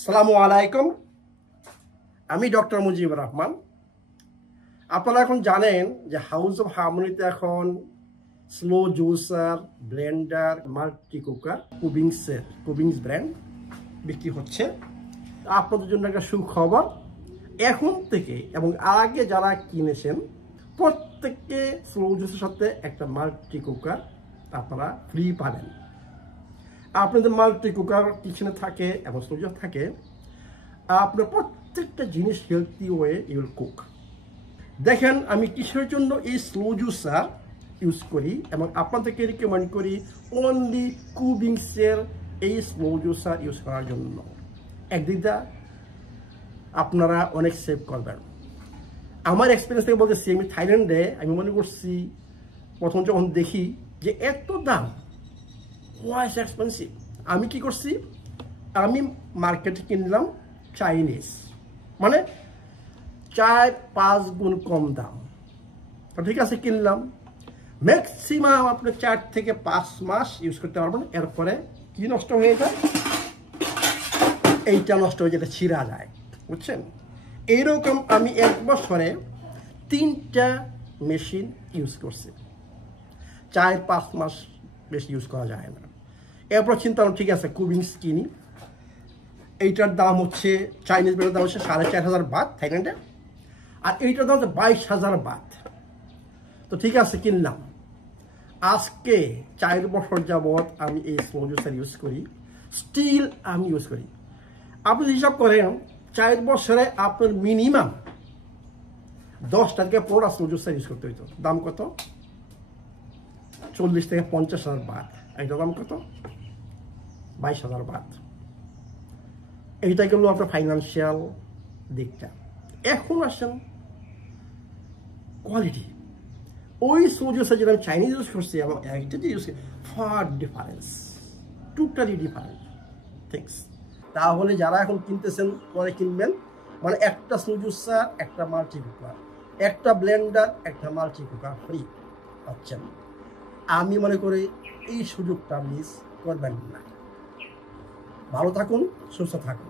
আসসালামু আলাইকুম। আমি ডক্টর মুজিবুর রহমান। আপনারা এখন জানেন যে হাউস অফ হারমোনিতে এখন slow juicer, blender, multi cooker, কুবিংস ব্র্যান্ড বিক্রি হচ্ছে। আপনাদের জন্য একটা সুখবর, এখন থেকে এবং আগে যারা কিনেছেন প্রত্যেককে স্লো জুসের সাথে একটা মাল্টি কুকার আপনারা ফ্রি পাবেন। আপনাদের মাল্টি কুকার কিচেনে থাকে এবং স্লো জুসার থাকে, আপনার প্রত্যেকটা জিনিস হেলথি ওয়ে ইউল কুক। দেখেন আমি কিসের জন্য এই স্লো জুসার ইউজ করি এবং আপনাদেরকে রিকমেন্ড করি অনলি কুবিংসের এই স্লো জুসার ইউজ করার জন্য। একদিকটা আপনারা অনেক সেভ করবেন। আমার এক্সপিরিয়েন্স থেকে বলতেছি, আমি থাইল্যান্ডে আমি মনে করছি প্রথম যখন দেখি যে এত দাম, ওয়াইস এক্সপেন্সিভ, আমি কি করছি, আমি মার্কেটে কিনলাম চাইনিজ, মানে 4-5 গুণ কম দাম। তো ঠিক আছে, কিনলাম। ম্যাক্সিমাম আপনি 4 থেকে 5 মাস ইউজ করতে পারবেন। এরপরে কি নষ্ট হয়ে যায়, এইটা নষ্ট হয়ে যেটা ছিঁড়া যায়, বুঝছেন। এইরকম আমি 1 বছরে 3টা মেশিন ইউজ করছি। 4-5 মাস বেশি ইউজ করা যায় না। এরপর চিন্তা করলাম ঠিক আছে কুবিংস কিনি। এইটার দাম হচ্ছে, চাইনিজ ব্র্যান্ডের দাম হচ্ছে 4,500 বাত থাইল্যান্ডে, আর এইটার দাম হচ্ছে 22,000 বাত। তো ঠিক আছে, কিনলাম। আজকে 4 বছর যাবৎ আমি এই স্লো জুসার ইউজ করি, স্টিল আমি ইউজ করি। আপনি হিসাব করেন 4 বছরে আপনার মিনিমাম 10টা থেকে 15টা স্লো জুসার ইউজ করতে হইতো। দাম কত? 40 থেকে 50,000 বাত। এইটার দাম কত? 22,000 বাত। এইটা গেল আপনার ফাইন্যান্সিয়াল দিকটা। এখন আসেন কোয়ালিটি। ওই সোজুসে যেটা আমি চাইনিজ ইউজ করছি এবং একটা যে ইউজ করি, far difference, totally different things. তাহলে যারা এখন কিনতেছেন, পরে কিনবেন, মানে একটা সোজুসার, একটা মাল্টি কুকার, একটা ব্লেন্ডার, একটা মাল্টি কুকার ফ্রি পাচ্ছেন। আমি মনে করি এই সুযোগটা মিস করবেন না। ভালো থাকুন, সুস্থ থাকুন।